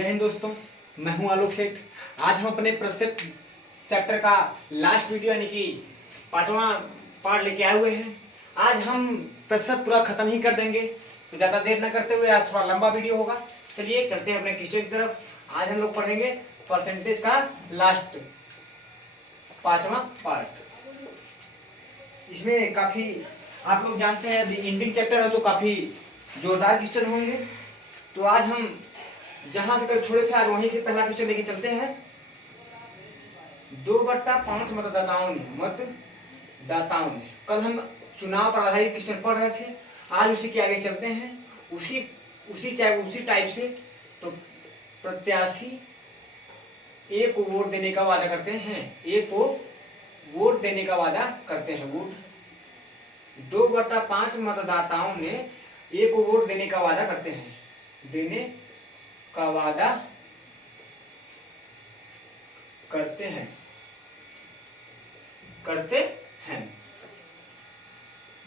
जय हिंद दोस्तों, मैं हूं आलोक सेठ। आज हम अपने प्रतिशत चैप्टर का लास्ट वीडियो यानी कि 5वां पार्ट लेके आए हुए हैं। आज हम प्रतिशत पूरा खत्म ही कर देंगे, तो ज़्यादा देर न करते हुए आज थोड़ा लंबा वीडियो होगा। चलिए चलते हैं अपने क्वेश्चन की तरफ। आज हम लोग पढ़ेंगे परसेंटेज का लास्ट 5वां पार्ट। इसमें काफ़ी आप लोग जानते हैं एंडिंग चैप्टर है तो काफ़ी जोरदार क्वेश्चन होंगे। तो आज हम जहां से कल छोड़े थे आज वहीं से पहला क्वेश्चन लेके चलते हैं। 2/5 मतदाताओं ने कल हम चुनाव पर आधारित क्वेश्चन पढ़ रहे थे, आज उसी के आगे चलते हैं। उसी टाइप से। तो प्रत्याशी ए को वोट देने का वादा करते हैं, ए को वोट देने का वादा करते हैं। वोट 2/5 मतदाताओं ने ए को वोट देने का वादा करते हैं, देने का वादा करते हैं।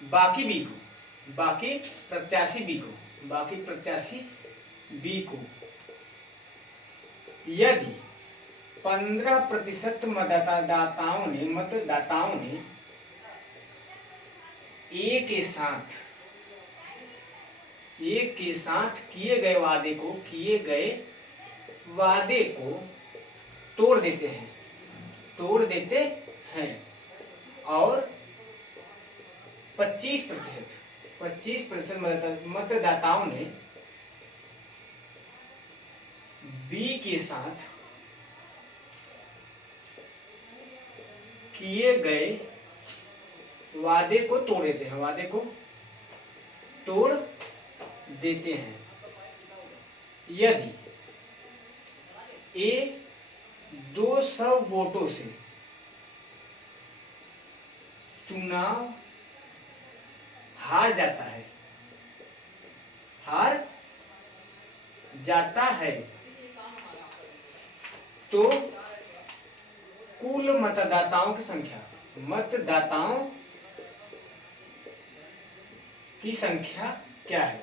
बाकी प्रत्याशी बी को यदि 15% मतदाताओं ने ए के साथ किए गए वादे को तोड़ देते हैं और 25% मतदाताओं ने बी के साथ किए गए वादे को तोड़ देते हैं। यदि ए 200 वोटों से चुनाव हार जाता है तो कुल मतदाताओं की संख्या क्या है?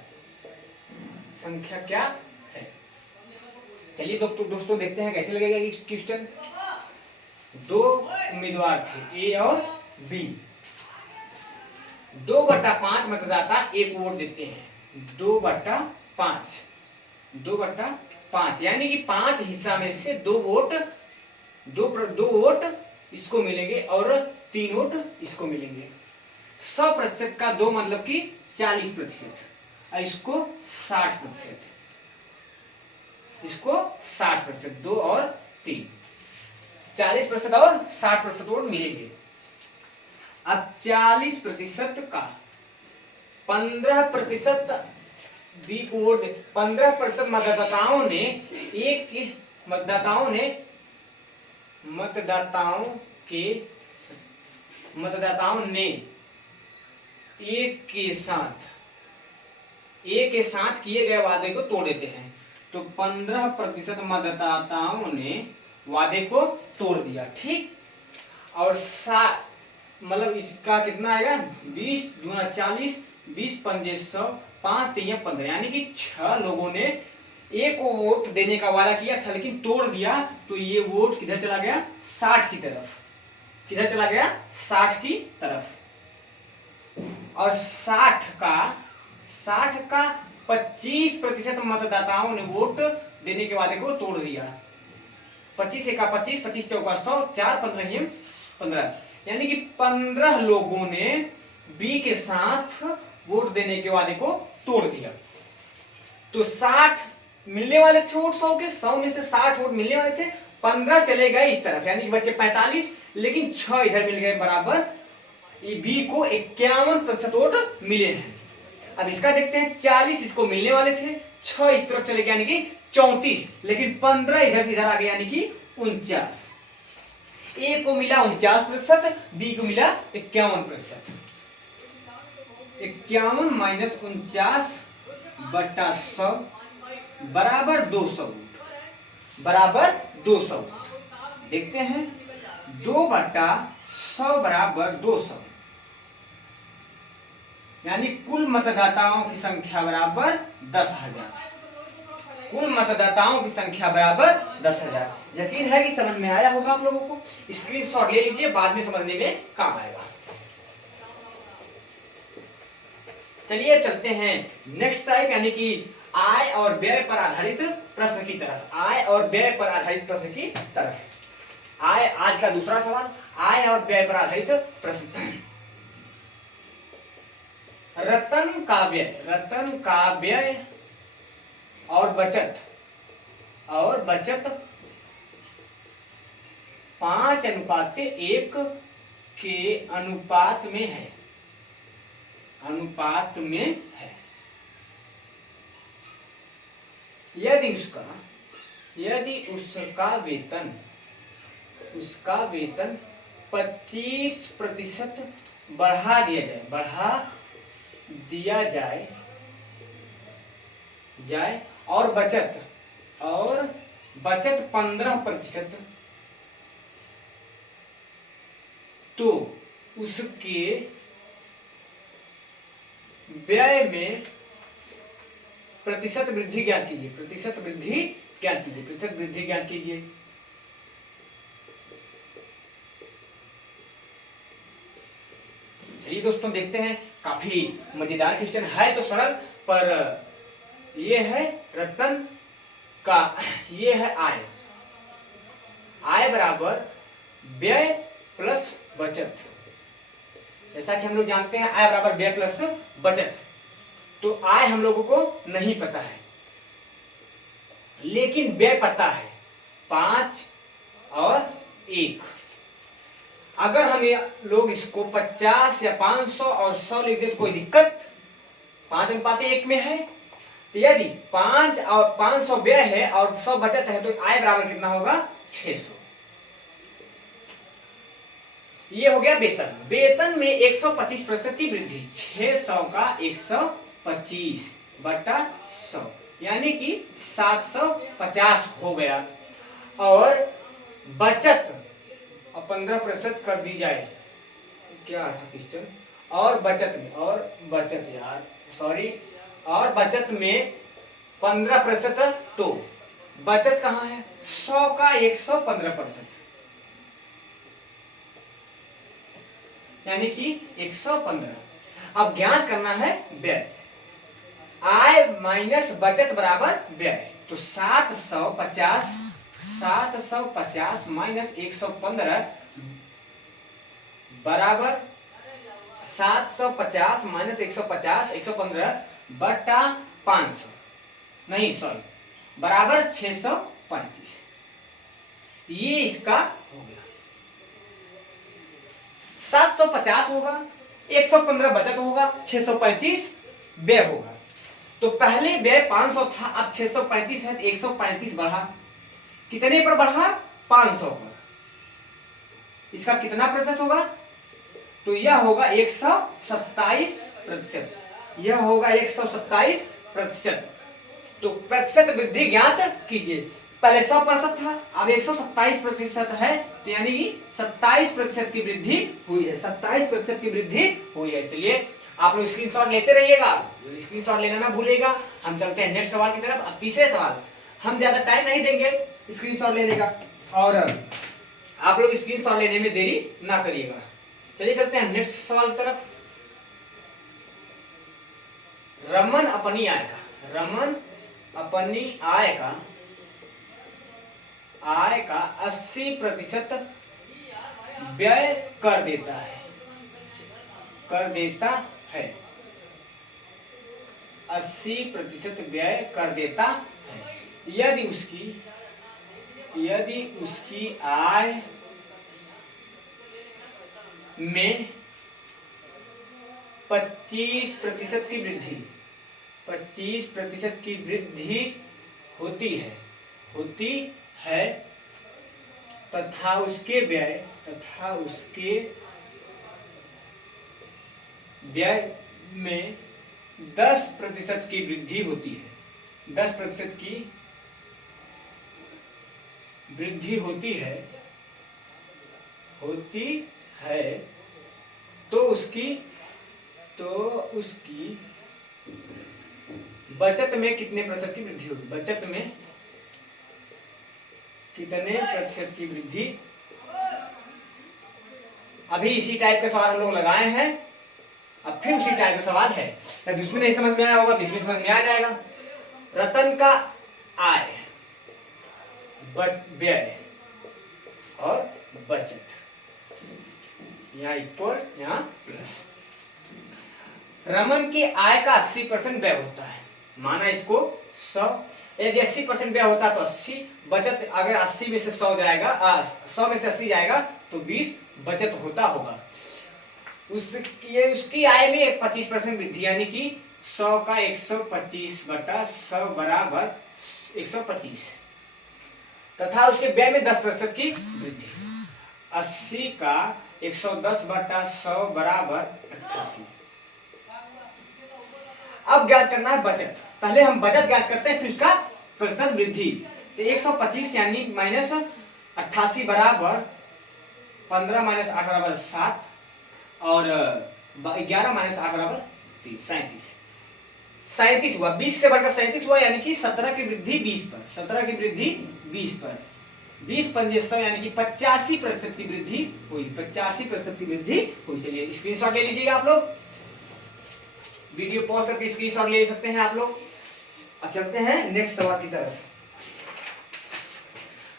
चलिए दोस्तों देखते हैं कैसे लगेगा ये क्वेश्चन। 2 उम्मीदवार थे, ए और बी। 2/5 मतदाता ए को वोट देते हैं। 2/5 यानी कि 5 हिस्सा में से 2 वोट इसको मिलेंगे और 3 वोट इसको मिलेंगे। 100% का 2 मतलब कि 40%, इसको 60%, 2 और 3, 40% और 60% वोट मिलेंगे। अब 40% का 15% बी को वोट 15% मतदाताओं ने ए के साथ किए गए वादे को तोड़ देते हैं। तो 15% मतदाताओं ने वादे को तोड़ दिया, ठीक। और मतलब इसका कितना आएगा? 20 दूना 40, 20 पंजे 100, 5 3 15, यानी कि 6 लोगों ने ए को वोट देने का वादा किया था लेकिन तोड़ दिया। तो ये वोट किधर चला गया? 60 की तरफ। किधर चला गया? 60 की तरफ। और 60 का 25% मतदाताओं ने वोट देने के वादे को तोड़ दिया। 25 का 25, 25 चौका 100, 4 15 15, यानी कि 15 लोगों ने बी के साथ वोट देने के वादे को तोड़ दिया। तो 60 मिलने वाले थे वोट 100 के, 100 में से 60 वोट मिलने वाले थे, 15 चले गए इस तरफ यानी कि बचे 45, लेकिन 6 इधर मिल गए बराबर। बी को 51% वोट मिले हैं। अब इसका देखते हैं। 40 इसको मिलने वाले थे, 6 इस तरफ चले गए यानी कि 34, लेकिन 15 इधर से इधर आ गए यानी कि 49। ए को मिला 49%, बी को मिला 51%। 51 माइनस 49/100 बराबर 200। देखते हैं 2/100 बराबर 200, यानी कुल मतदाताओं की संख्या बराबर 10,000। कुल मतदाताओं की संख्या बराबर 10,000। यकीन है कि समझ में आया होगा आप लोगों को। स्क्रीनशॉट ले लीजिए, बाद में समझने में काम आएगा। चलिए चलते हैं नेक्स्ट टाइप, यानी कि आय और व्यय पर आधारित प्रश्न की तरफ। आय और व्यय पर आधारित प्रश्न की तरफ। आय, आज का दूसरा सवाल, आय और व्यय पर आधारित प्रश्न। रतन का व्यय और बचत 5:1 के अनुपात में है। यदि उसका वेतन 25% बढ़ा दिया जाए और बचत 15%, तो उसके व्यय में प्रतिशत वृद्धि ज्ञात कीजिए। चलिए दोस्तों देखते हैं। काफी मजेदार क्वेश्चन है तो सरल, पर ये है रतन का, ये है आय बराबर व्यय प्लस बचत। जैसा कि हम लोग जानते हैं आय बराबर व्यय प्लस बचत, तो आय हम लोगों को नहीं पता है, लेकिन व्यय पता है 5 और 1। अगर हम लोग इसको 50 या 500 और 100 लिख दे तो कोई दिक्कत, 5:1 में है। तो यदि 5 और 500 व्यय है और 100 बचत है, तो आय बराबर कितना होगा? 600। ये हो गया वेतन में 125% की वृद्धि, 600 का 125/100, यानी कि 750 हो गया। और बचत 15% कर दी जाए, क्या था क्वेश्चन? और बचत में 15%, तो बचत कहाँ है? 100 का 115%, यानी कि 115। अब ज्ञात करना है व्यय। आय माइनस बचत बराबर व्यय, तो 750 माइनस 115 बराबर 750 माइनस 115/500, नहीं सॉरी, बराबर 635। ये इसका हो गया। 750 होगा, 115 बचत होगा, 635 व्यय होगा। तो पहले व्यय 500 था, अब 635 है, 135 बढ़ा। कितने पर बढ़ा? 500 पर। इसका कितना प्रतिशत होगा? तो यह होगा 127%। यह होगा 127%। तो प्रतिशत वृद्धि ज्ञात कीजिए। पहले 100% था, अब 127% है, तो यानी कि 27% की वृद्धि हुई है। 27% की वृद्धि हुई है। चलिए आप लोग स्क्रीनशॉट लेते रहिएगा, स्क्रीनशॉट लेना ना भूलिएगा। हम चलते हैं नेक्स्ट सवाल की तरफ। अब तीसरे सवाल, हम ज्यादा टाइम नहीं देंगे स्क्रीनशॉट लेने का, और आप लोग स्क्रीनशॉट लेने में देरी ना करिएगा। चलिए चलते हैं नेक्स्ट सवाल की तरफ। रमन अपनी आय का 80% व्यय कर देता है। 80% व्यय कर देता है। यदि उसकी आय में 25% की वृद्धि होती है तथा उसके व्यय में 10% की वृद्धि होती है। 10% की वृद्धि होती है तो उसकी बचत में कितने प्रतिशत की वृद्धि होगी, बचत में कितने प्रतिशत की वृद्धि। अभी इसी टाइप के सवाल हम लोग लगाए हैं, अब फिर उसी टाइप का सवाल है, यदि उसमें नहीं समझ में आया होगा तो इसमें समझ में आ जाएगा। रतन का आय, व्यय और बचत, यहाँ इक्वल यहाँ प्लस। रमन की आय का 80% व्यय होता है, माना इसको 100, यदि 80% व्यय होता तो 80 बचत, अगर 80 में से 100 जाएगा, 100 में से 80 जाएगा तो 20 बचत होता होगा। उसकी आय में 25% वृद्धि, यानी कि 100 का 125 बटा 100 बराबर 125, तथा उसके व्यय में 10% की वृद्धि, 80 का 110 बटा 100 बराबर 88। अब ज्ञात करना है बचत, पहले हम बचत ज्ञात करते हैं फिर उसका प्रतिशत वृद्धि। तो 125 यानी माइनस 88 बराबर 15 माइनस 8 बराबर 7 और 11 माइनस 8 बराबर 37, 37 हुआ, 20 से बढ़कर 37 हुआ, यानी कि 17 की वृद्धि 20 पर, 17 की वृद्धि 20 पर, 20 पंजे 100 यानी कि 85% की वृद्धि हुई, 85% की वृद्धि हुई। चलिए स्क्रीनशॉट ले लीजिएगा आप लोग, वीडियो पॉज करके स्क्रीनशॉट ले सकते हैं आप लोग। अब चलते हैं नेक्स्ट सवाल की तरफ।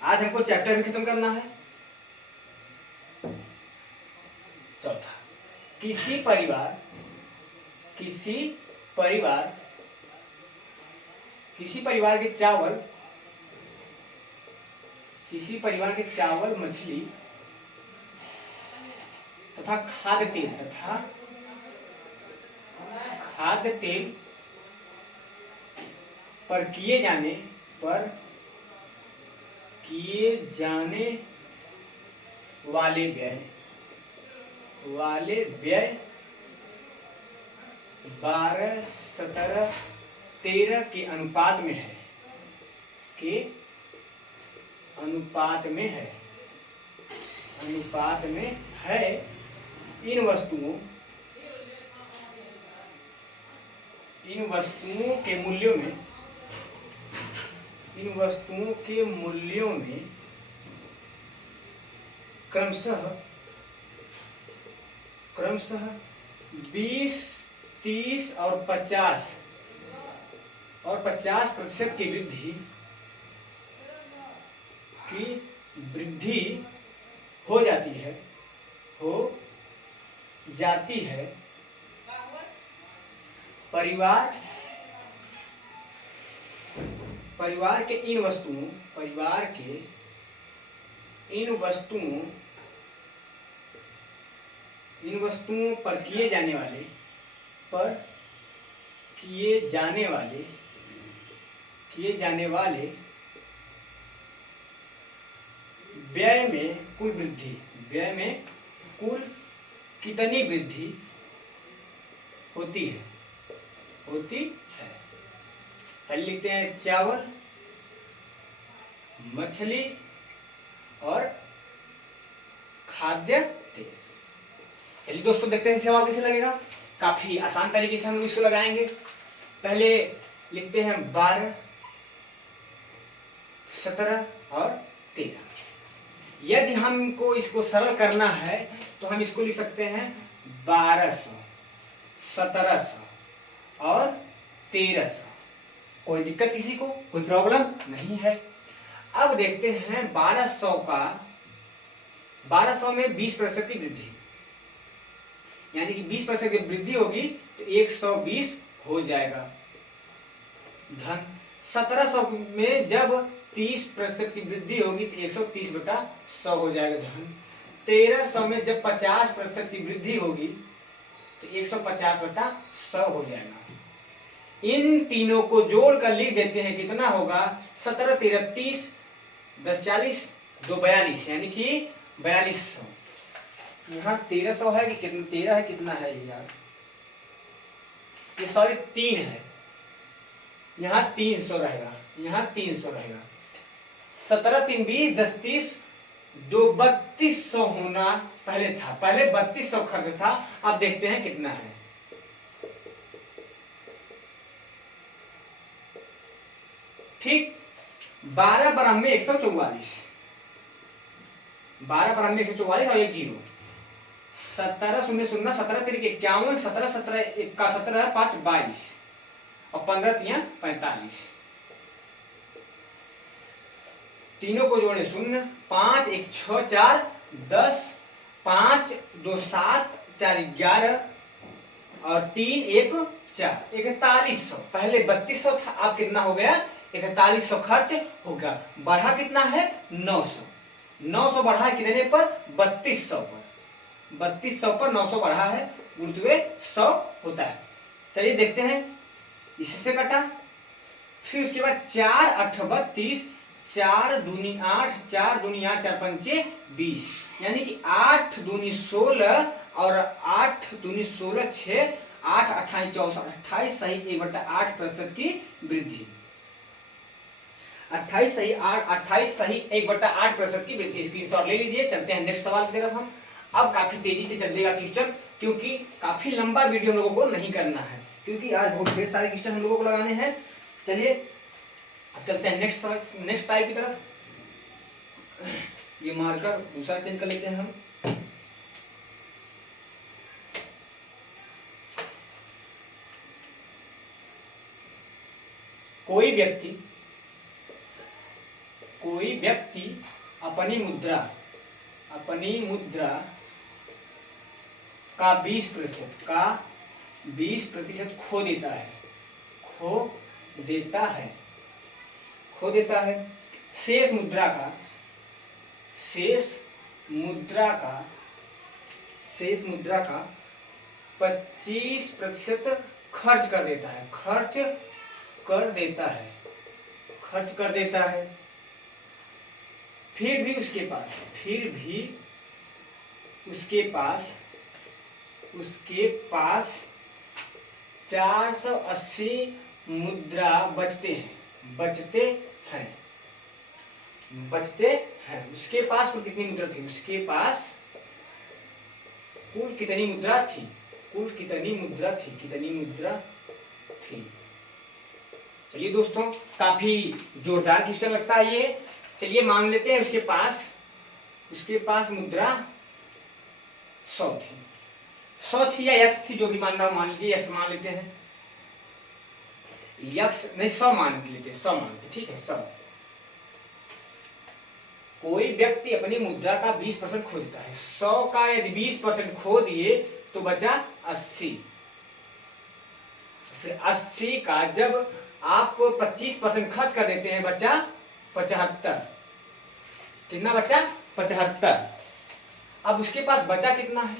आज हमको चैप्टर भी खत्म करना है। चौथा, किसी परिवार के चावल मछली तथा खाद्य तेल पर किए जाने वाले व्यय 12, 17, 13 के अनुपात में है। इन वस्तुओं के मूल्यों में क्रमशः 20, 30 और 50% की वृद्धि हो जाती है। परिवार के इन वस्तुओं पर किए जाने वाले व्यय में कुल कितनी वृद्धि होती है। पहले लिखते हैं चावल, मछली और खाद्य तेल। चलिए दोस्तों देखते हैं सवाल कैसे लगेगा। काफी आसान तरीके से हम लोग इसको लगाएंगे। पहले लिखते हैं 12, 17 और 13। यदि हमको इसको सरल करना है तो हम इसको लिख सकते हैं 1200, 1700 और 1300। कोई दिक्कत किसी को, कोई प्रॉब्लम नहीं है। अब देखते हैं 1200 में 20% की वृद्धि, यानी कि 20% की वृद्धि होगी तो 120 हो जाएगा धन। 1700 में जब 30% की वृद्धि होगी तो 130 बटा 100 हो जाएगा धन। 1300 में जब 50% की वृद्धि होगी तो 150 बटा 100 हो जाएगा। इन तीनों को जोड़कर लिख देते हैं, कितना होगा 17, 13, 30, 10, 40, 2, 42, यानी कि 4200। यहाँ 1300 है कि कितना, 13 है, कितना है यार, ये सॉरी 3 है, यहाँ 300 रहेगा, यहाँ 300 रहेगा। 17, 3, 20, 10, 30, 2, 3200 होना पहले था, पहले 3200 खर्च था। अब देखते हैं कितना है। ठीक। 12 बराबर में 144, 12 बराबर में 144 और एक जीरो। 17 शून्य शून्य 17 तिरिक 51, 17 17 का 17 5 22 और 15 तिया 45। तीनों को जोड़े शून्य, 5 1 6 4 10, 5 2 7 4 11 और 3 1 4, 4100। पहले 3200 था, अब कितना हो गया 4100 खर्च हो गया। बढ़ा कितना है 900, 900 बढ़ा है कितने पर 3200 पर, 3200 पर 900 बढ़ा है, गुणितवे 100 होता है। चलिए देखते हैं, इससे कटा। फिर उसके बाद 4 8 32, 4 दूनी 8, 4 दूनी 8 4 पंचे 20, यानी कि 8 दूनी 16 और 8 दूनी 16 6, 8 28 64, 28 सही 1/8% की वृद्धि। 28 सही 1/8% की वृद्धि। स्क्रीनशॉट ले लीजिए। चलते हैं नेक्स्ट सवाल की तरफ हम। अब काफी तेजी से चलेगा क्वेश्चन, क्योंकि काफी लंबा वीडियो लोगों को नहीं करना है, क्योंकि आज बहुत ढेर सारे क्वेश्चन हम लोगों को लगाने हैं। चलिए अब चलते हैं नेक्स्ट टाइप की तरफ। ये मार्कर दूसरा चेंज कर लेते हैं हम। कोई व्यक्ति अपनी मुद्रा का 20% खो देता है। शेष मुद्रा का 25% खर्च कर देता है। फिर भी उसके पास 480 मुद्रा बचते हैं। उसके पास कुल कितनी मुद्रा थी? उसके पास कुल कितनी मुद्रा थी? चलिए दोस्तों, काफी जोरदार क्वेश्चन लगता है ये। चलिए मान लेते हैं उसके पास मुद्रा 100 थी या यक्स थी, जो भी मानना हो मान लीजिए। यक्स मान लेते हैं, यक्स नहीं 100 मान लेते, ठीक है 100। कोई व्यक्ति अपनी मुद्रा का 20% खो देता है। 100 का यदि 20% खो दिए तो बचा 80। फिर 80 का जब आप 25% खर्च कर देते हैं, बचा 75। कितना बचा? 75। अब उसके पास बचा कितना है?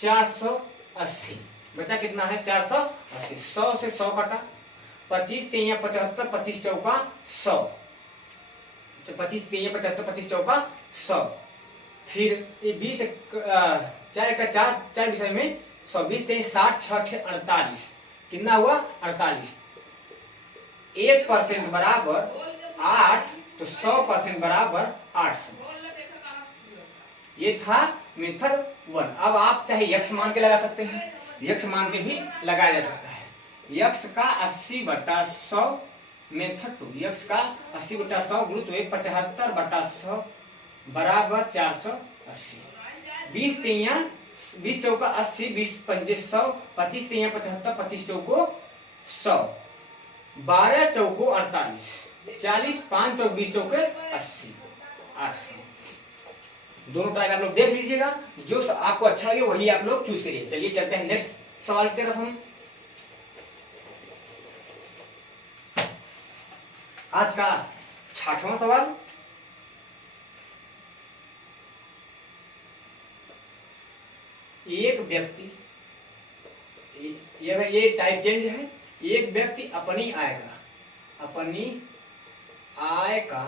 480। बचा कितना है? 480। 100 से 100 कटा, 25 3 75, 25 चौका 100, 25 3 75, 25 चौका 100। फिर ये 20 4 का 4 विषय में 100, 20 3 60, 6 48। कितना हुआ? 48। 1% बराबर 8, तो 100% बराबर 800। ये था मेथड 1। अब आप चाहे यक्स मान के लगा सकते हैं, यक्स मान के भी लगाया जा सकता है। यक्स का 80/100 मेथड 2। यक्स का 80/100 गुणित 75/100 बराबर 480। 20 चौका 80, 20 पंजे 100, 25 3 75, 25 चौको 100, 12 चौको 48, 40 5 चौक 20 चौके 80, 800। दोनों टाइप आप लोग देख लीजिएगा, जो आपको अच्छा लगे वही आप लोग चूज करिए। चलिए चलते हैं नेक्स्ट सवाल की तरफ हम। आज का 60वां सवाल। एक व्यक्ति, ये टाइप चेंज है। एक व्यक्ति अपनी आय का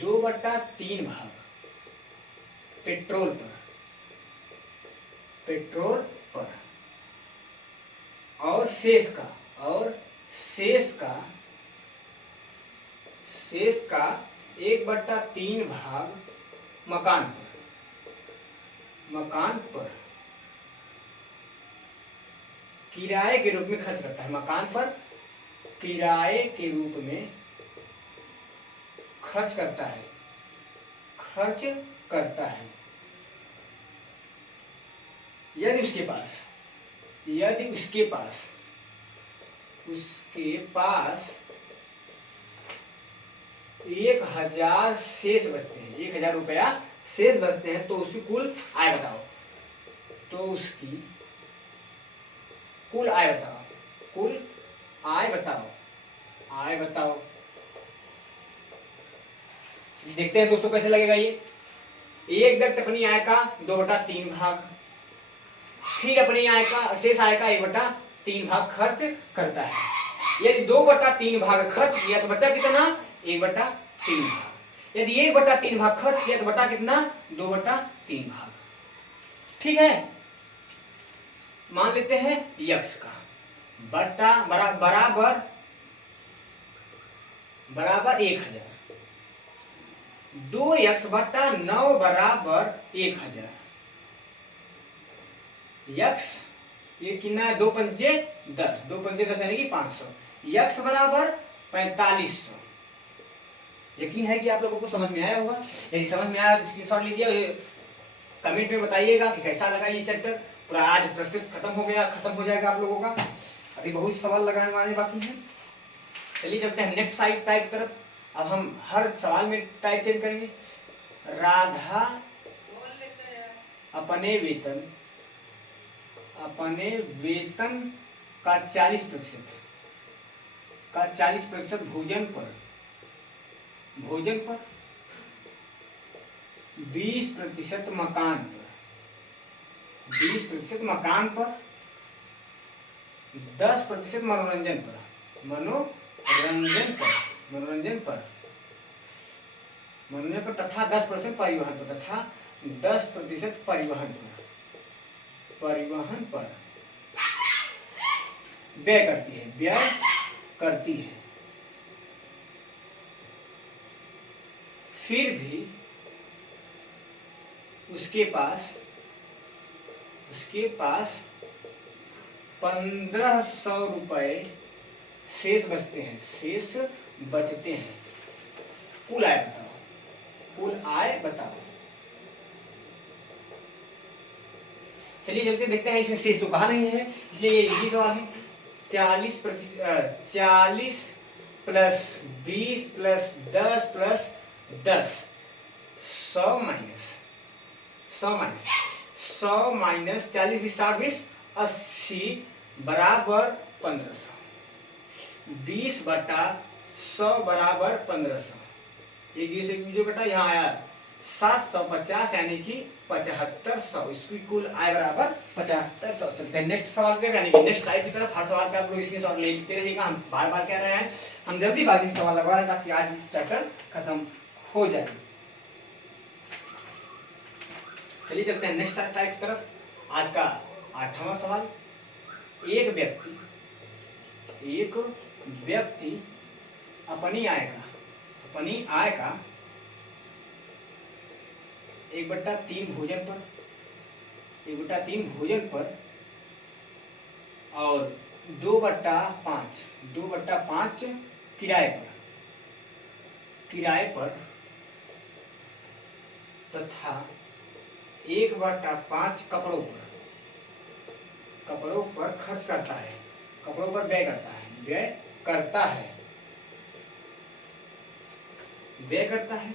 2/3 भाग पेट्रोल पर और शेष का 1/3 भाग मकान पर किराए के रूप में खर्च करता है। मकान पर किराए के रूप में खर्च करता है, खर्च करता है। यदि उसके पास 1000 शेष बचते हैं, 1000 रुपया शेष बचते हैं, तो उसकी कुल आय बताओ। तो उसकी कुल आय बताओ, कुल आय बताओ, आय बताओ। देखते हैं दोस्तों कैसे लगेगा ये। एक व्यक्ति अपनी आय का 2/3 भाग, फिर अपनी आय का शेष आय का 1/3 भाग खर्च करता है। यदि 2/3 भाग खर्च किया तो बचा कितना? 1/3 भाग। यदि 1/3 भाग खर्च किया तो बटा कितना? 2/3 भाग। ठीक है, मान लेते हैं यक्स का बटा बराबर 1000। 2x/9 बराबर 1000। यक्स ये कितना? 2 पंचे 10, 2 पंचे 10 यानी कि 500। यक्स बराबर 4500। यकीन है कि आप लोगों को समझ में आया होगा। यदि समझ में आया तो स्क्रीनशॉट लीजिए, कमेंट में बताइएगा कि कैसा लगा ये चैप्टर। पूरा आज प्रस्तुत खत्म हो जाएगा आप लोगों का। अभी बहुत सवाल लगाने वाले बाकी हैं। चलिए चलते हैं नेक्स्ट साइड टाइप तरफ। अब हम हर सवाल में टाइप चेंज करेंगे। राधा अपने वेतन का 40% भोजन पर 20% मकान पर 10% मनोरंजन पर तथा 10% परिवहन पर व्यय करती है। फिर भी उसके पास 1500 रुपए शेष बचते हैं। कुल आय बताओ। चलिए जल्दी देखते हैं। इसमें शेष तो कहा नहीं है, इसलिए ये इजी सवाल है। 40 प्लस 20 प्लस 10 प्लस 10, 100 माइनस 40 20 60 20 80 बराबर 1500। 20/100 बराबर 1500। एक जो बेटा यहाँ आया 750 यानी कि 7500। इसकी कुल आय बराबर 7500। चलते हैं नेक्स्ट सवाल पे, यानी कि नेक्स्ट स्लाइड की तरफ। हर सवाल पे आप लोग स्क्रीनशॉट लेते रहिएगा। हम बार बार कह रहे हैं, हम जल्दीबाजी में सवाल लगवा रहे हैं ताकि आज चैप्टर खत्म हो जाए। चलिए चलते हैं नेक्स्ट स्लाइड की तरफ। आज का 8वां सवाल। एक व्यक्ति अपनी आय का 1/3 भोजन पर और 2/5 किराए पर तथा 1/5 कपड़ों पर खर्च करता है, कपड़ों पर व्यय करता है।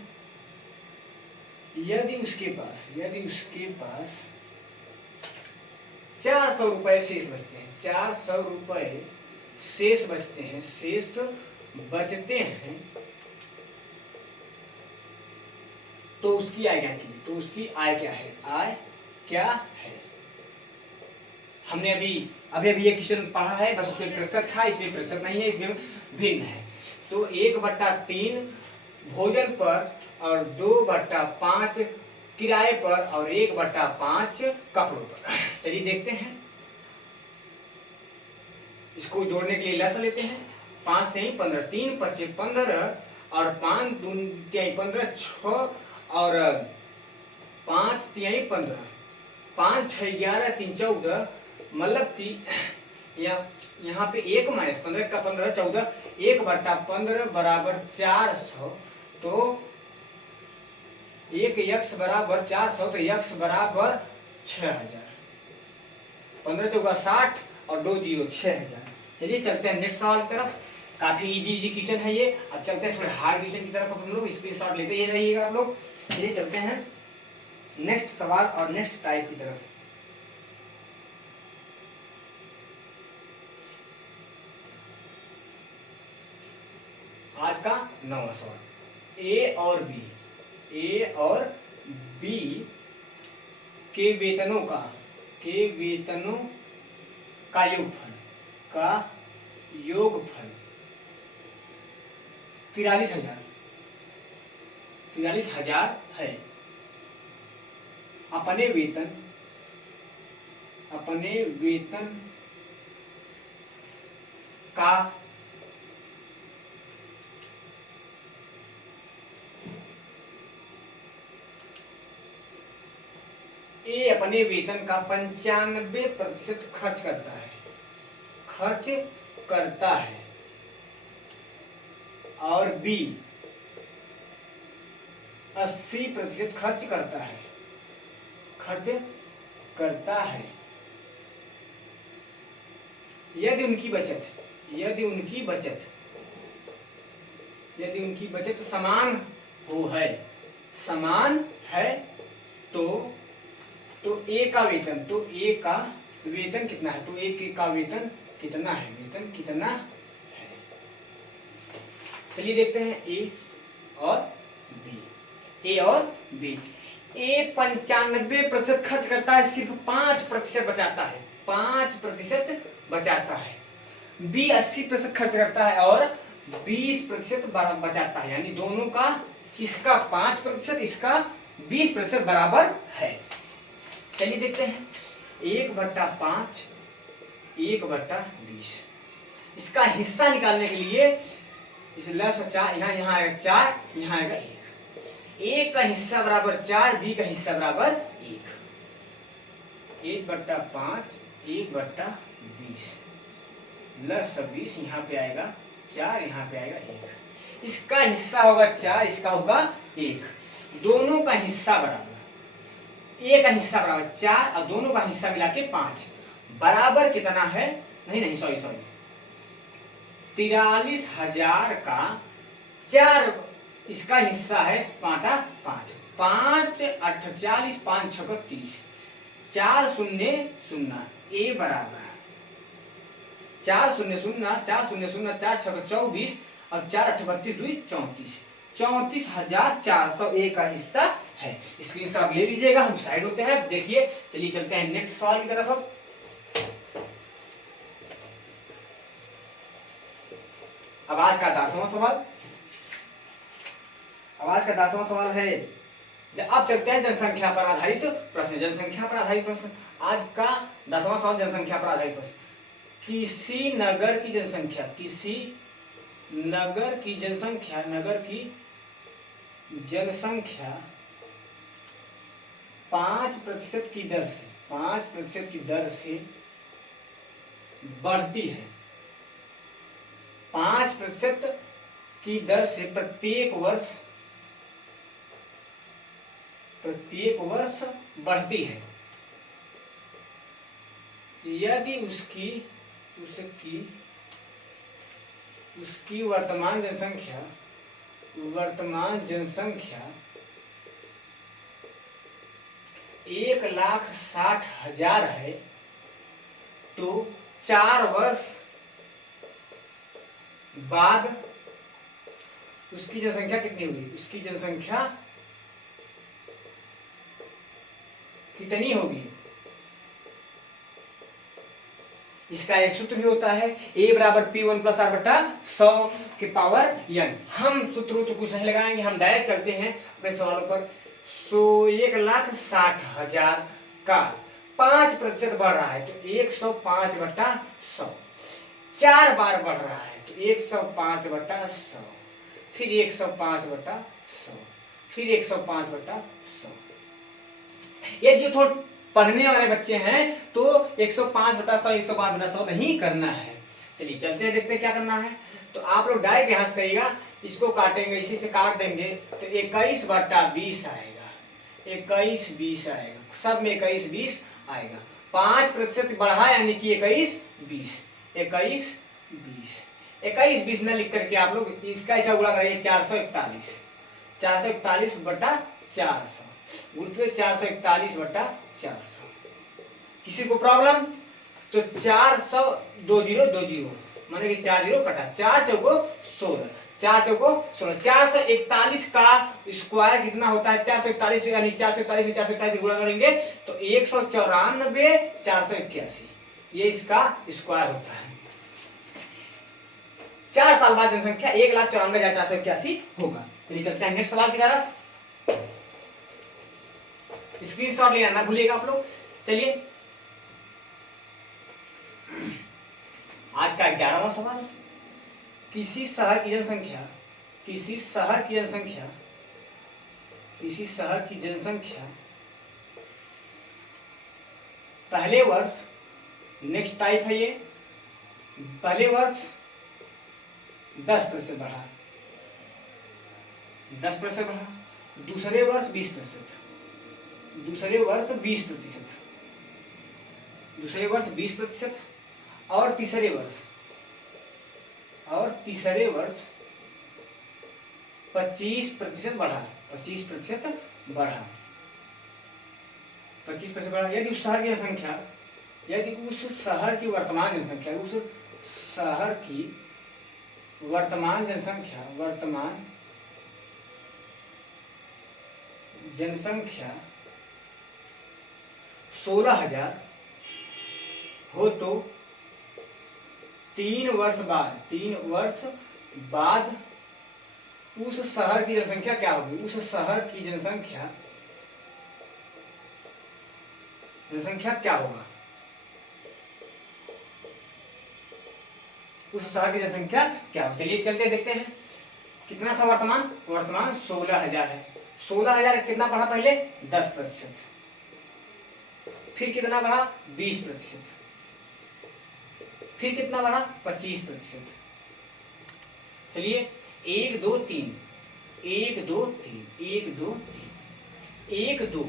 यदि उसके पास 400 रुपए शेष बचते हैं, 400 रुपए शेष बचते हैं, तो उसकी आय क्या है? हमने अभी ये क्वेश्चन पढ़ा है, बस उसमें प्रतिशत था, इसमें प्रतिशत नहीं है, इसमें भिन्न है। तो 1/3 भोजन पर और 2/5 किराए पर और 1/5 कपड़ों पर। चलिए देखते हैं, इसको जोड़ने के लिए लसा लेते हैं। 5 3 15, 3 5 15 और 5 2 15 6 और 5 3 15, 5 6 11 3 14, मतलब कि यहाँ यहाँ पे 1 माइनस 15 का 15 14, 1/15 बराबर 400। तो 1x बराबर 400, तो x बराबर 6000। 15 चौका 60 और 2 जीरो 6000। चलिए चलते हैं नेक्स्ट सवाल की तरफ। काफी इजी क्वेश्चन है ये। अब चलते हैं थोड़े हार्ड क्वेश्चन की तरफ। हम लोग स्क्रीनशॉट लेते ही रहिएगा आप लोग। चलिए चलते हैं नेक्स्ट सवाल और नेक्स्ट टाइप की तरफ। आज का 9वां सवाल, ए और बी के वेतनों का योगफल 43,000 है। अपने वेतन का अपने वेतन का 95% खर्च करता है और बी 80% खर्च करता है। यदि उनकी बचत समान है तो ए का वेतन कितना है? तो ए का वेतन कितना है? चलिए देखते हैं ए और बी। ए 95% खर्च करता है, सिर्फ 5% बचाता है। बी 80% खर्च करता है और 20% बचाता है। यानी दोनों का, इसका 5%, इसका 20% बराबर है। चलिए देखते हैं 1/5 1/20। इसका हिस्सा निकालने के लिए इस लस 4 यहाँ आएगा 4, यहाँ आएगा 1। ए का हिस्सा बराबर 4, बी का हिस्सा बराबर 1। 1/5 1/20 लस 20, यहाँ पे आएगा 4, यहाँ पे आएगा 1। इसका हिस्सा होगा 4, इसका होगा 1। दोनों का हिस्सा बराबर, ए का हिस्सा बराबर 4 और दोनों का हिस्सा मिला के 5 बराबर कितना है? नहीं सॉरी 43,000 का 4, इसका हिस्सा है 5 5 5 8 40 5 6 30 4 0 0 ए बराबर 4 0 0 4 0 0 4 6 24 और 4 8 32 2 34 34,400 ए का हिस्सा है। स्क्रीनशॉट ले लीजिएगा, हम साइड होते हैं। देखिए चलिए चलते हैं नेक्स्ट सवाल की तरफ। अब आज का 10वां सवाल है। अब चलते हैं जनसंख्या पर आधारित प्रश्न। आज का 10वां सवाल जनसंख्या पर आधारित प्रश्न। किसी नगर की जनसंख्या 5% की दर से बढ़ती है। 5% की दर से प्रत्येक वर्ष बढ़ती है। यदि उसकी वर्तमान जनसंख्या 1,60,000 है तो 4 वर्ष बाद उसकी जनसंख्या कितनी होगी? उसकी जनसंख्या कितनी होगी? इसका एक सूत्र भी होता है, a बराबर P1 + R/100 के पावर n। हम सूत्र तो कुछ नहीं लगाएंगे, हम डायरेक्ट चलते हैं अपने सवालों पर। 1,60,000 का 5% बढ़ रहा है तो 105/100। 4 बार बढ़ रहा है तो 105/100, फिर 105/100, फिर 105/100। यदि थोड़ा पढ़ने वाले बच्चे हैं तो 105/100 105/100 नहीं करना है। चलिए चलते हैं, देखते हैं क्या करना है। तो आप लोग डायरेक्ट यहाँ से करिएगा, इसको काटेंगे, इसी से काट देंगे तो 21/20 आएगा, 21/20 आएगा, सब में 21/20 आएगा। 5% बढ़ा यानी कि 21/20, 21/20, 21/20 न लिख करके आप लोग इसका ऐसा गुणा करिए 441, 441/400, गुणित 441/400। किसी को प्रॉब्लम? तो 400 20 माने कि 40 कटा, 4 चौको 16, 4 चौको 16, 441 का स्क्वायर कितना होता है? 441 यानी 441 में 441 गुणा करेंगे तो 194 481, ये इसका स्क्वायर होता है। 4 साल बाद जनसंख्या 1,94,481 होगा। चलिए चलते हैं नेक्स्ट सवाल की तरफ। स्क्रीनशॉट लेना ना भूलिएगा आप लोग। चलिए आज का 11वां सवाल, किसी शहर की जनसंख्या पहले वर्ष, नेक्स्ट टाइप है ये, पहले वर्ष 10% बढ़ा, 10% बढ़ा, दूसरे वर्ष 20%, दूसरे वर्ष 20%, दूसरे वर्ष 20%, और तीसरे वर्ष 25% बढ़ा, 25% बढ़ा, 25% बढ़ा। यदि उस शहर की जनसंख्या, यदि उस शहर की वर्तमान जनसंख्या, उस शहर की वर्तमान जनसंख्या 16,000 हो तो 3 वर्ष बाद उस शहर की जनसंख्या क्या होगी? उस शहर की जनसंख्या क्या होगा? उस शहर की जनसंख्या क्या होगी? चलिए चलते देखते हैं। कितना था वर्तमान? वर्तमान 16,000 है। 16,000 कितना बढ़ा? पहले 10%, फिर कितना बढ़ा? 20%, फिर कितना बढ़ा? 25%। चलिए 1 2 3, 1 2 3, 1 2 3, 1 2,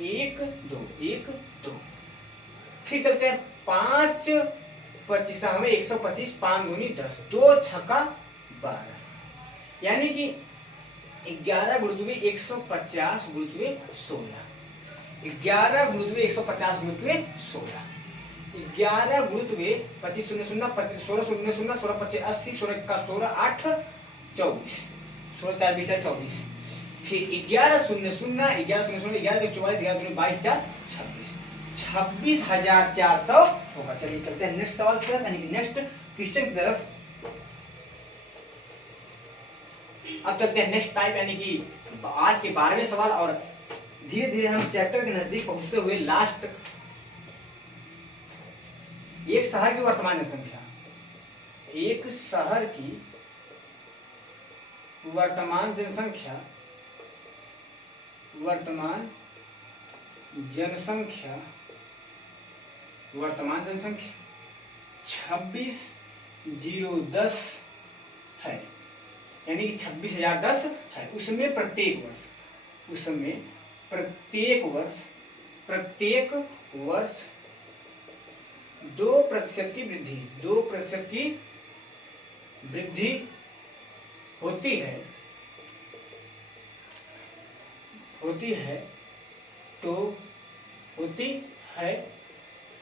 1 2, 1 2, फिर चलते हैं 5 25 में 125, 5 दूनी 10, 2 छक्का 12, यानी कि 11 गुणित 150 गुणित 16, 11 गुणित 150 गुणित 16, 11 गुणित 25 0 0 25 16 0 0 16 25 80 16 का 16 8 24, 16 4 20 24, फिर 11 0 0 11 0 0 11 44 11 22 4 26, 26,400 होगा। चलिए चलते हैं नेक्स्ट सवाल की तरफ, यानी कि नेक्स्ट क्वेश्चन की तरफ। अब चलते हैं नेक्स्ट टाइप, यानी कि आज के 12वें सवाल, और धीरे धीरे हम चैप्टर के नजदीक पहुंचते हुए लास्ट, एक शहर की वर्तमान जनसंख्या, एक शहर की वर्तमान जनसंख्या 26,010 है, यानी कि 26,010 है। उसमें प्रत्येक वर्ष 2% की वृद्धि, 2% की वृद्धि होती है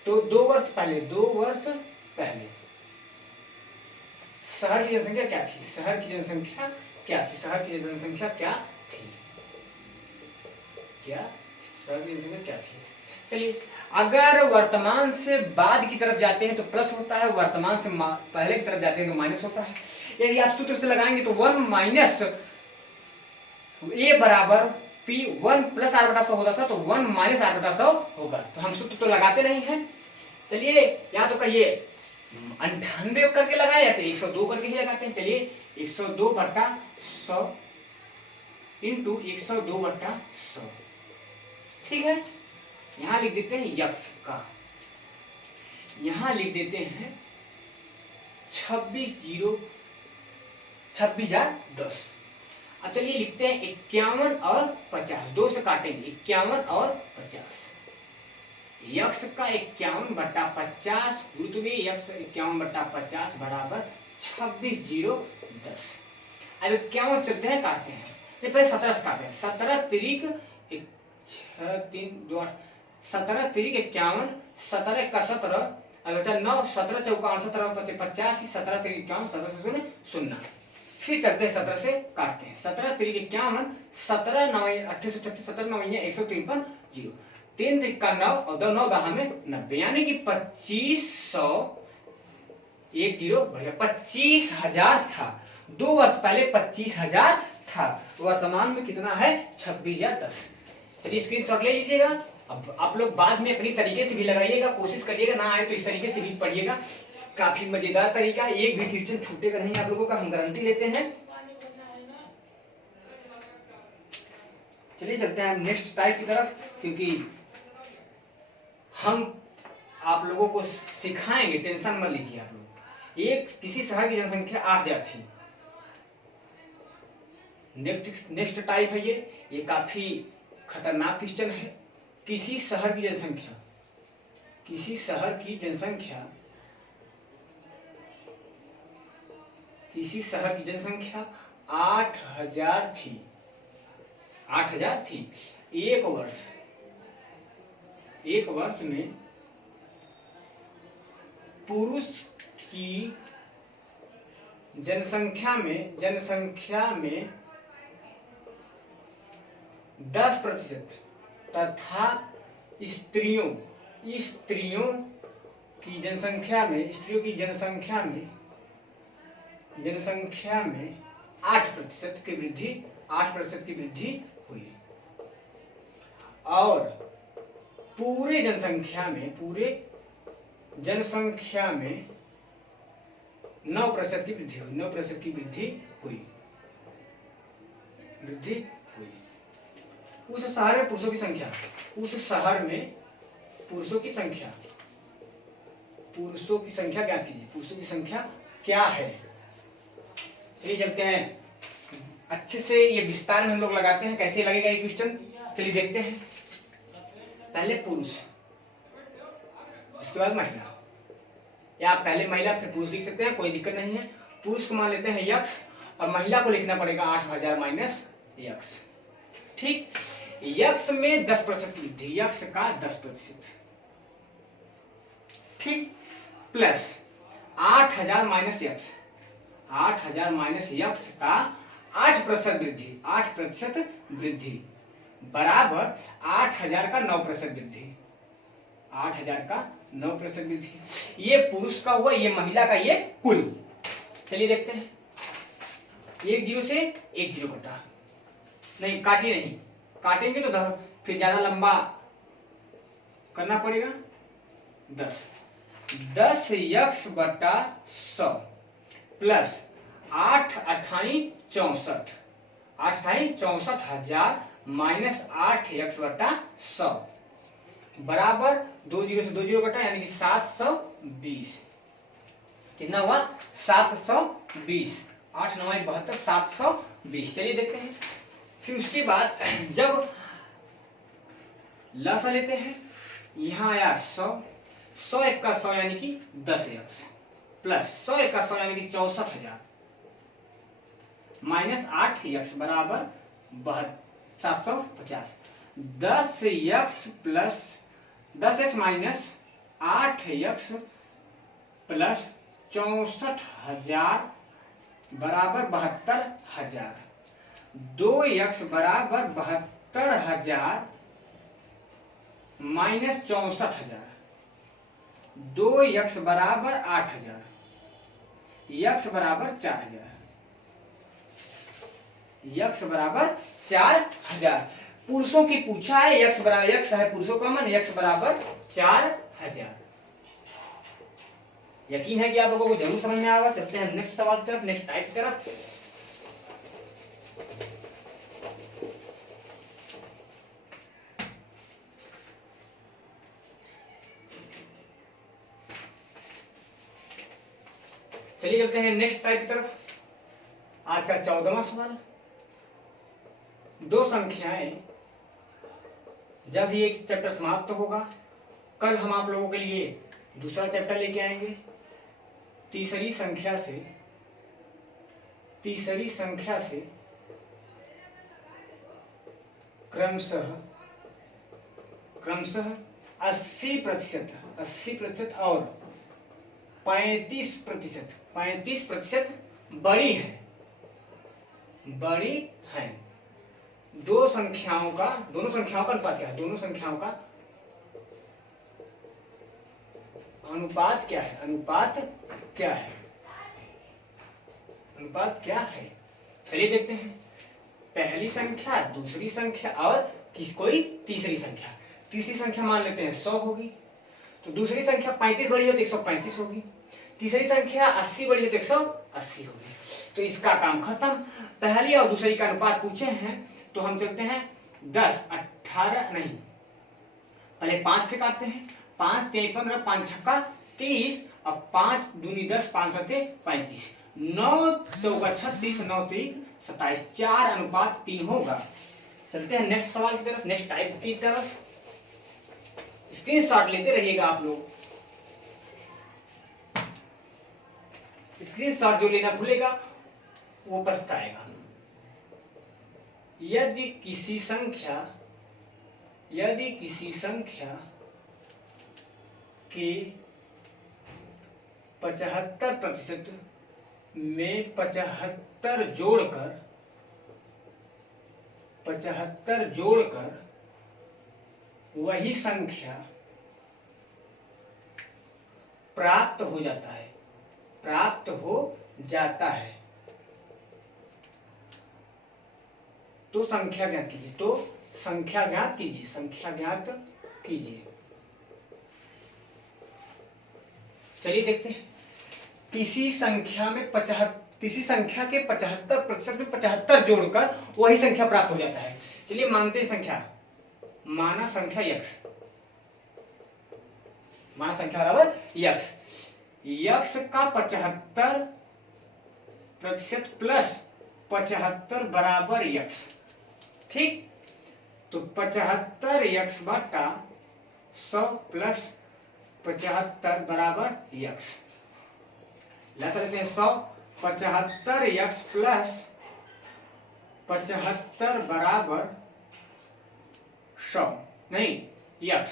तो 2 वर्ष पहले शहर की जनसंख्या क्या थी? शहर की जनसंख्या क्या थी? शहर की जनसंख्या क्या थी? शहर की जनसंख्या क्या थी? चलिए, अगर वर्तमान से बाद की तरफ जाते हैं तो प्लस होता है, वर्तमान से पहले की तरफ जाते हैं तो माइनस होता है। यदि आप सूत्र से लगाएंगे तो 1 माइनस a बराबर p, 1 प्लस r/100 होता था तो 1 माइनस r/100 होगा। तो हम सूत्र तो लगाते नहीं हैं। चलिए यहाँ तो कहिए 98 करके लगाए या तो 102 करके ही लगाते हैं। चलिए 102/100 इंटू 102/100, ठीक है। यहां लिख देते हैं यक्स का, यहां लिख देते हैं 26,10। अब चलिए लिखते हैं 51 और 50, 2 से काटेंगे 51 और 50। यक्स का 51/50 गुरुत्व में यक्स 51/50 बराबर 26,010। अब 51 चलते हैं काटते हैं, ये पहले 17 से काटते हैं। 17 तिरिक 6 3 2 8, 17 तिरिक 51, 17 का 17, अब बचा 9, 17 चौका 17 50, 17 तिरिक 51, 17 से 0। फिर चलते हैं 17 से काटते हैं। 17 तिरिक 51, 17 9 2836, 17 9 153 0, 3 तिरिक का 9 और 2 9 दहा में 90, यानी कि 2500 बढ़िया 25,000 था। 2 वर्ष पहले 25,000 था, वर्तमान में कितना है 26,010। चलिए स्क्रीनशॉट ले लीजिएगा। अब आप लोग बाद में अपनी तरीके से भी लगाइएगा, कोशिश करिएगा, ना आए तो इस तरीके से भी पढ़िएगा, काफी मजेदार तरीका, एक भी क्वेश्चन छूटेगा नहीं आप लोगों का, हम गारंटी लेते हैं। चलिए चलते हैं नेक्स्ट टाइप की तरफ, क्योंकि हम आप लोगों को सिखाएंगे, टेंशन मत लीजिए आप लोग। एक किसी शहर की जनसंख्या 8,000 थी। नेक्स्ट टाइप है ये काफी खतरनाक क्वेश्चन है। किसी शहर की जनसंख्या 8,000 थी। 8,000 थी। एक वर्ष में पुरुष की जनसंख्या में 10% तथा स्त्रियों की जनसंख्या में 8% की वृद्धि हुई, और पूरे जनसंख्या में 9% की वृद्धि हुई। 9% की वृद्धि हुई। उस शहर में पुरुषों की संख्या क्या कीजिए, पुरुषों की संख्या क्या है। चलिए चलते हैं, अच्छे से ये विस्तार में हम लोग लगाते हैं, कैसे लगेगा ये क्वेश्चन, चलिए देखते हैं। पहले पुरुष, उसके बाद महिला, या आप पहले महिला फिर पुरुष लिख सकते हैं, कोई दिक्कत नहीं है। पुरुष को मान लेते हैं यक्स, और महिला को लिखना पड़ेगा 8,000 माइनस यक्स। ठीक, यक्स में 10% की वृद्धि, यक्स का 10%, ठीक, plus 8,000 minus x, 8,000 minus x का 8% वृद्धि, 8% वृद्धि बराबर 8,000 का 9% वृद्धि, 8,000 का 9% वृद्धि। ये पुरुष का हुआ, ये महिला का, ये कुल। चलिए देखते हैं, 1 0 से 1 0 कटा, नहीं काटिए, नहीं काटेंगे तो फिर ज्यादा लंबा करना पड़ेगा। 10 यक्स बटा 100 प्लस 8 अठाई 64, 8 अठाई 64,000 माइनस 8 यक्स बटा 100 बराबर 2 0 से 2 0 कटा, यानी कि 720। कितना हुआ 720, 8 9 72, 720। चलिए देखते हैं। फिर उसके बाद जब लसा लेते हैं, यहाँ आया 100, 100 1 का 100 यानी कि 10 यक्स, प्लस 100 1 का 100 यानी कि 64,000 माइनस 8 यक्स बराबर 750। 10 x plus 10 x minus 8 x plus 64,000 बराबर 72,000। 2 यक्स बराबर 72,000 माइनस 64,000। 2 यक्स बराबर 8,000, यक्स बराबर 4,000, यक्स बराबर 4,000। पुरुषों की पूछा है, यक्स बराबर, यक्स है पुरुषों का मान, यक्स बराबर 4,000। यकीन है कि आप लोगों को जरूर समझ में आएगा। चलते हैं नेक्स्ट सवाल की तरफ, नेक्स्ट टाइप की तरफ। चलिए चलते हैं नेक्स्ट टाइप की तरफ। आज का 14वां सवाल, दो संख्याएं जब ही एक चैप्टर समाप्त होगा, कल हम आप लोगों के लिए दूसरा चैप्टर लेके आएंगे। तीसरी संख्या से क्रमशः 80% और 35% बड़ी है। दोनों संख्याओं का अनुपात क्या है? दोनों संख्याओं का अनुपात क्या है? अनुपात क्या है? चलिए देखते हैं। पहली संख्या, दूसरी संख्या और कोई तीसरी संख्या। तीसरी संख्या मान लेते हैं 100 होगी, तो दूसरी संख्या 35 बड़ी हो तो 135 होगी, तीसरी संख्या 80 बड़ी हो तो 180 होगी। तो इसका काम खत्म। पहली और दूसरी का अनुपात पूछे हैं तो हम चलते हैं 10, 18 नहीं, पहले 5 से काटते हैं। 5 3 15, 5 छक्का 30, अब 5 दूनी 10, 5 सते 35, 9 चौका 36, 9 3 27, 4:3 होगा। चलते हैं नेक्स्ट सवाल की तरफ, नेक्स्ट टाइप की तरफ। स्क्रीनशॉट लेते रहिएगा आप लोग। स्क्रीनशॉट जो लेना भूलेगा वो पछताएगा। यदि किसी संख्या के 75% में 75 जोड़कर वही संख्या प्राप्त हो जाता है तो संख्या ज्ञात कीजिए। चलिए देखते हैं। किसी संख्या के 75% में 75 जोड़कर वही संख्या प्राप्त हो जाता है। चलिए मानते हैं संख्या, माना संख्या x बराबर x का 75% प्लस 75 बराबर x। ठीक, तो 75x बटा 100 प्लस 75 बराबर x। ला सकते हैं 100, 75x प्लस 75 बराबर 100 नहीं x,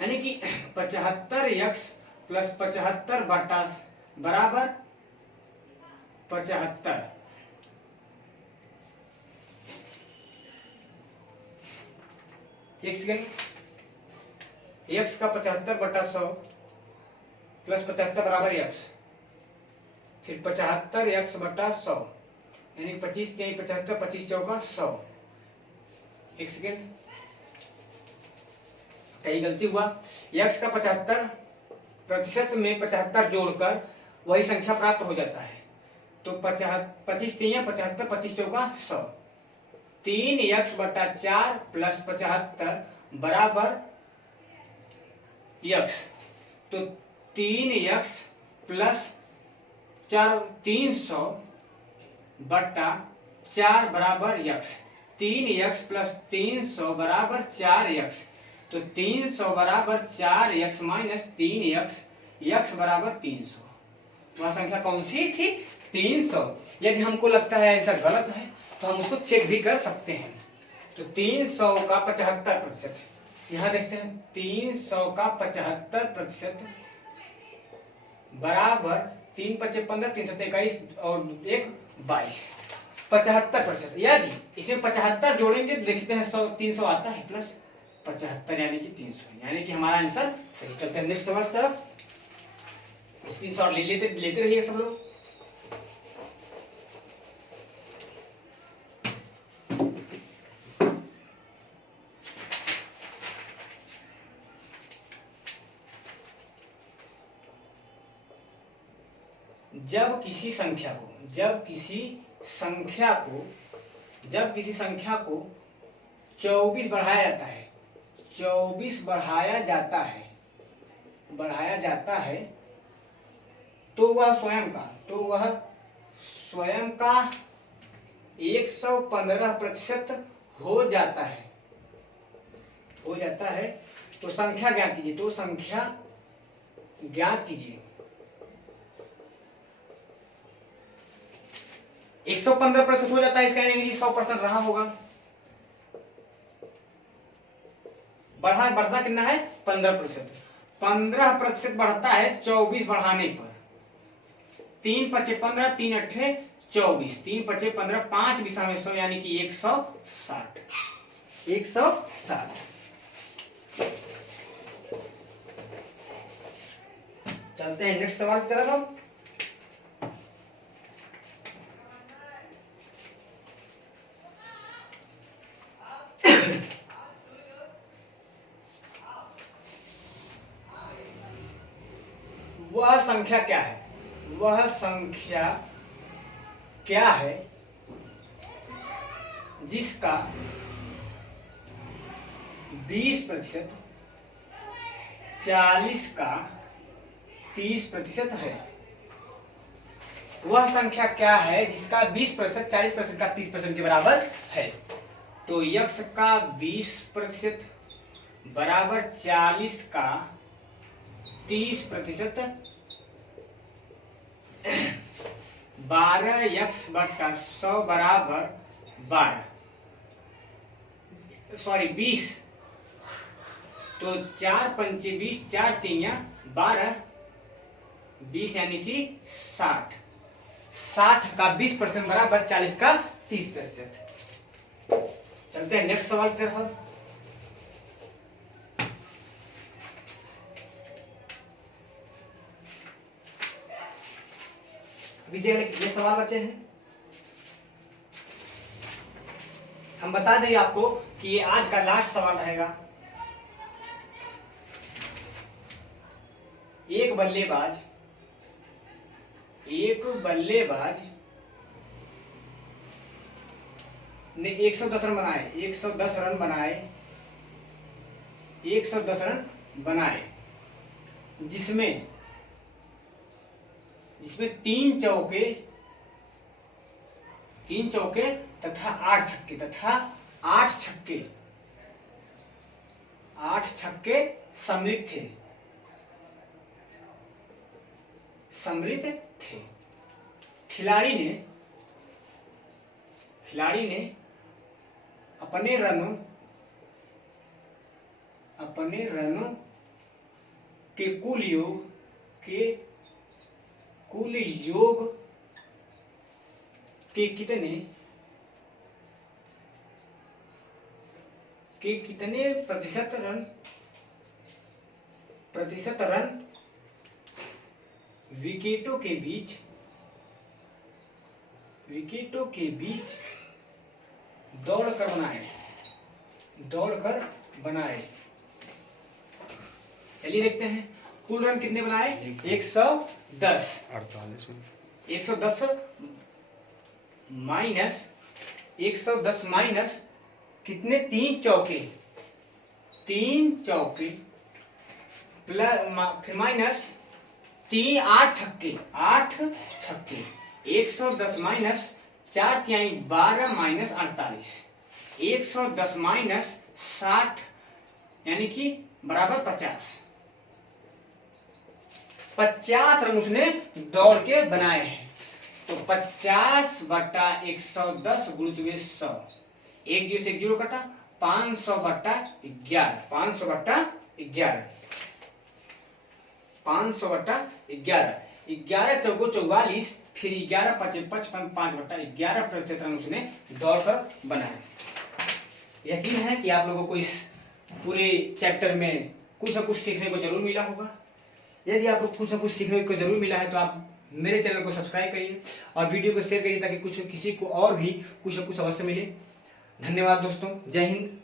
यानी कि 75x प्लस 75 बटा बराबर 75। एक सेकेंड, x का 75 बटा 100 प्लस 75 बराबर x, फिर 75x बटा 100 यानी 25 3 75, 25 चौका 100। एक सेकेंड, कहीं गलती हुआ। x का 75% में 75 जोड़कर वही संख्या प्राप्त हो जाता है तो 25 3 75, 25 चौका 100। 3x बटा 4 प्लस 75 बराबर x, तो 3x प्लस 300 बटा 4 बराबर x। 3x प्लस 300 बराबर 4x, तो 300 बराबर 4x माइनस 3x, x बराबर 300। वह संख्या कौन सी थी? 300। यदि हमको लगता है ऐसा गलत है तो हम उसको चेक भी कर सकते हैं। तो 300 का 75%, यहाँ देखते हैं 300 का 75% बराबर 3 5 15, 3 7 21 और 1 22, 75%। यदि इसमें 75 जोड़ेंगे तो देखते हैं 100 300 आता है प्लस 75 यानी कि 300, यानी कि हमारा आंसर सही। चलते हैं नेक्स्ट सवाल तरफ। स्क्रीनशॉट लेते रहिए सब लोग। जब किसी संख्या को 24 बढ़ाया जाता है तो वह स्वयं का 115% हो जाता है, तो संख्या ज्ञात कीजिए, 115% हो जाता है, इसका यानी 100% रहा होगा। बढ़ता कितना है 15%, 15% बढ़ता है 24 बढ़ाने पर, 3 पचे 15, 3 अट्ठे 24, 3 पचे 15, 5 बिसा में 100 यानी कि 160। चलते हैं नेक्स्ट सवाल की तरफ हम। वह संख्या क्या है जिसका 20%, 40 का 30% है। वह संख्या क्या है जिसका 20%, 40% का 30% के बराबर है। तो x का 20% बराबर 40 का 30%, 12x बटा 100 बराबर 20। तो 4 पंचे 20, 4 तीन 12, 20 यानी कि 60। 60 का 20% बराबर 40 का 30%। चलते हैं नेक्स्ट सवाल की तरफ। विद्यालय कितने सवाल बचे हैं? हम बता दें आपको कि ये आज का लास्ट सवाल रहेगा। एक बल्लेबाज ने 110 रन बनाए, जिसमें 3 चौके तथा 8 छक्के सम्मिलित थे। खिलाड़ी ने अपने रनों के कुल योग के कितने प्रतिशत रन विकेटों के बीच दौड़कर बनाए। चलिए देखते हैं कुल रन कितने बनाए। 110 माइनस कितने 3 चौके प्लस फिर माइनस 8 छक्के 110 माइनस 4 तिहाई 12 माइनस 48, 110 माइनस 60 यानी कि बराबर 50 रन उसने दौड़ के बनाए हैं। तो 50 बटा 110 गुणित 100, 1 0 से 1 0 कटा, 500 बटा 11, 500 बटा 11, 11 चौको 44, फिर 11 पचे 55, 5 बटा 11% रन उसने दौड़कर बनाए। यकीन है कि आप लोगों को इस पूरे चैप्टर में कुछ न कुछ सीखने को जरूर मिला होगा। यदि आपको कुछ न कुछ सीखने को जरूर मिला है तो आप मेरे चैनल को सब्सक्राइब करिए और वीडियो को शेयर करिए ताकि किसी को और भी कुछ न कुछ अवश्य मिले। धन्यवाद दोस्तों, जय हिंद।